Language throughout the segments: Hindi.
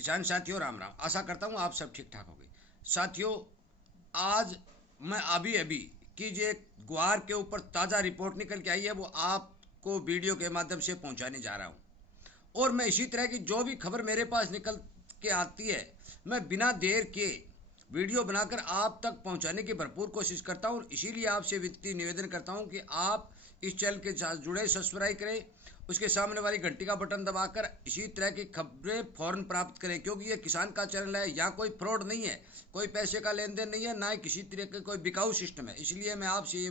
किसान साथियों राम राम। आशा करता हूँ आप सब ठीक ठाक होंगे। साथियों, आज मैं अभी अभी की जो ग्वार के ऊपर ताज़ा रिपोर्ट निकल के आई है वो आपको वीडियो के माध्यम से पहुंचाने जा रहा हूं। और मैं इसी तरह की जो भी खबर मेरे पास निकल के आती है मैं बिना देर के वीडियो बनाकर आप तक पहुंचाने की भरपूर कोशिश करता हूं। इसीलिए आपसे विनती निवेदन करता हूं कि आप इस चैनल के साथ जुड़े, सब्सक्राइब करें, उसके सामने वाली घंटी का बटन दबाकर इसी तरह की खबरें फौरन प्राप्त करें, क्योंकि ये किसान का चैनल है। यहाँ कोई फ्रॉड नहीं है, कोई पैसे का लेन देन नहीं है, ना ही किसी तरह का कोई बिकाऊ सिस्टम है। इसलिए मैं आपसे ये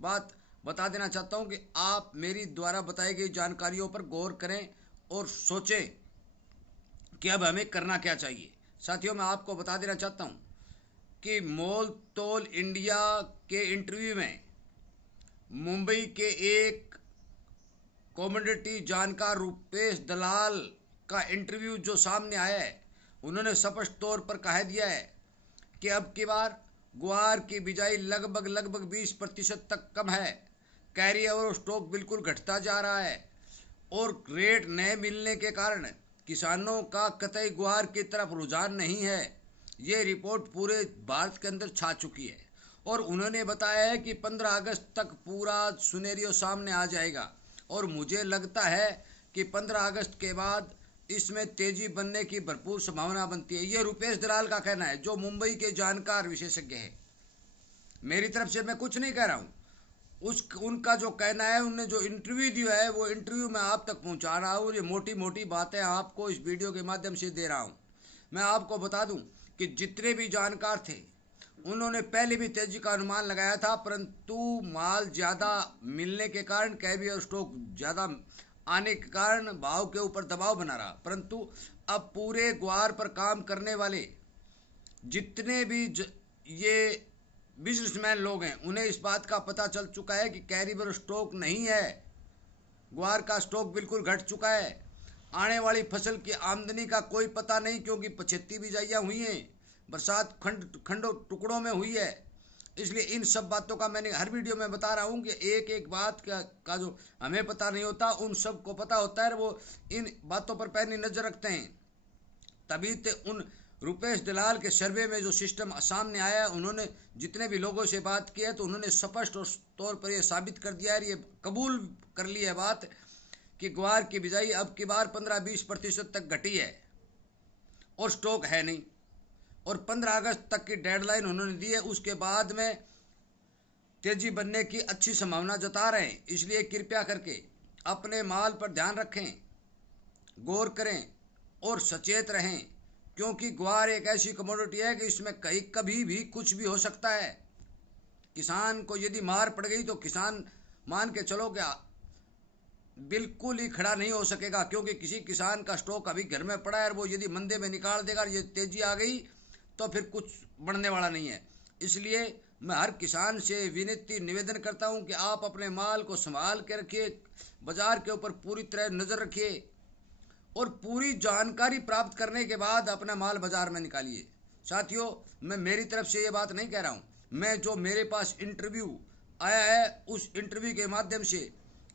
बात बता देना चाहता हूँ कि आप मेरी द्वारा बताई गई जानकारियों पर गौर करें और सोचें कि अब हमें करना क्या चाहिए। साथियों, मैं आपको बता देना चाहता हूँ कि मोल तोल इंडिया के इंटरव्यू में मुंबई के एक कॉमोडिटी जानकार रुपेश दलाल का इंटरव्यू जो सामने आया है, उन्होंने स्पष्ट तौर पर कह दिया है कि अब की बार ग्वार की बिजाई लगभग 20% तक कम है। कैरी ओवर स्टॉक बिल्कुल घटता जा रहा है और रेट नए मिलने के कारण किसानों का कतई ग्वार की तरफ रुझान नहीं है। ये रिपोर्ट पूरे भारत के अंदर छा चुकी है और उन्होंने बताया है कि 15 अगस्त तक पूरा सुनेरियो सामने आ जाएगा और मुझे लगता है कि 15 अगस्त के बाद इसमें तेजी बनने की भरपूर संभावना बनती है। ये रुपेश दलाल का कहना है, जो मुंबई के जानकार विशेषज्ञ है। मेरी तरफ से मैं कुछ नहीं कह रहा हूँ, उनका जो कहना है, उन्होंने जो इंटरव्यू दिया है वो इंटरव्यू मैं आप तक पहुंचा रहा हूँ। ये मोटी मोटी बातें आपको इस वीडियो के माध्यम से दे रहा हूँ। मैं आपको बता दूं कि जितने भी जानकार थे उन्होंने पहले भी तेजी का अनुमान लगाया था, परंतु माल ज़्यादा मिलने के कारण, कैरी और स्टॉक ज़्यादा आने के कारण भाव के ऊपर दबाव बना रहा। परंतु अब पूरे ग्वार पर काम करने वाले जितने भी ये बिजनेसमैन लोग हैं उन्हें इस बात का पता चल चुका है कि कैरिबर स्टॉक नहीं है, ग्वार का स्टॉक बिल्कुल घट चुका है। आने वाली फसल की आमदनी का कोई पता नहीं, क्योंकि 75 बिजाइयाँ हुई हैं, बरसात खंडों टुकड़ों में हुई है। इसलिए इन सब बातों का मैंने हर वीडियो में बता रहा हूँ कि एक एक बात का जो हमें पता नहीं होता उन सब को पता होता है। वो इन बातों पर पैनी नज़र रखते हैं, तभी तो उन रुपेश दलाल के सर्वे में जो सिस्टम सामने आया, उन्होंने जितने भी लोगों से बात की है तो उन्होंने स्पष्ट तौर पर यह साबित कर दिया है, ये कबूल कर ली है बात कि ग्वार की बिजाई अब की बार 15-20% तक घटी है और स्टॉक है नहीं। और 15 अगस्त तक की डेडलाइन उन्होंने दी है, उसके बाद में तेजी बनने की अच्छी संभावना जता रहे हैं। इसलिए कृपया करके अपने माल पर ध्यान रखें, गौर करें और सचेत रहें, क्योंकि ग्वार एक ऐसी कमोडिटी है कि इसमें कभी भी कुछ भी हो सकता है। किसान को यदि मार पड़ गई तो किसान मान के चलो क्या बिल्कुल ही खड़ा नहीं हो सकेगा, क्योंकि किसी किसान का स्टॉक अभी घर में पड़ा है और वो यदि मंदे में निकाल देगा, ये तेजी आ गई तो फिर कुछ बढ़ने वाला नहीं है। इसलिए मैं हर किसान से विनती निवेदन करता हूं कि आप अपने माल को संभाल के रखिए, बाजार के ऊपर पूरी तरह नज़र रखिए और पूरी जानकारी प्राप्त करने के बाद अपना माल बाजार में निकालिए। साथियों, मैं मेरी तरफ से ये बात नहीं कह रहा हूँ, मैं जो मेरे पास इंटरव्यू आया है उस इंटरव्यू के माध्यम से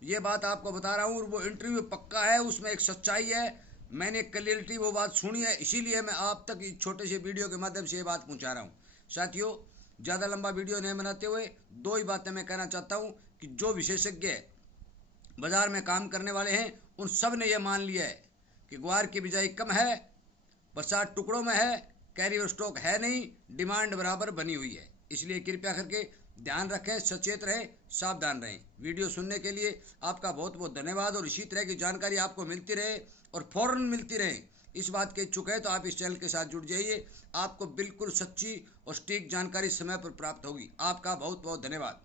ये बात आपको बता रहा हूँ। वो इंटरव्यू पक्का है, उसमें एक सच्चाई है, मैंने क्लियरिटी वो बात सुनी है, इसीलिए मैं आप तक इस छोटे से वीडियो के माध्यम से ये बात पहुँचा रहा हूँ। साथियों, ज़्यादा लंबा वीडियो नहीं बनाते हुए दो ही बातें मैं कहना चाहता हूँ कि जो विशेषज्ञ बाजार में काम करने वाले हैं उन सब ने यह मान लिया है कि ग्वार की बिजाई कम है, बरसात टुकड़ों में है, कैरी स्टॉक है नहीं, डिमांड बराबर बनी हुई है। इसलिए कृपया करके ध्यान रखें, सचेत रहें, सावधान रहें। वीडियो सुनने के लिए आपका बहुत बहुत धन्यवाद और इसी तरह की जानकारी आपको मिलती रहे और फौरन मिलती रहे, इस बात के इच्छुक है तो आप इस चैनल के साथ जुड़ जाइए। आपको बिल्कुल सच्ची और सटीक जानकारी समय पर प्राप्त होगी। आपका बहुत बहुत धन्यवाद।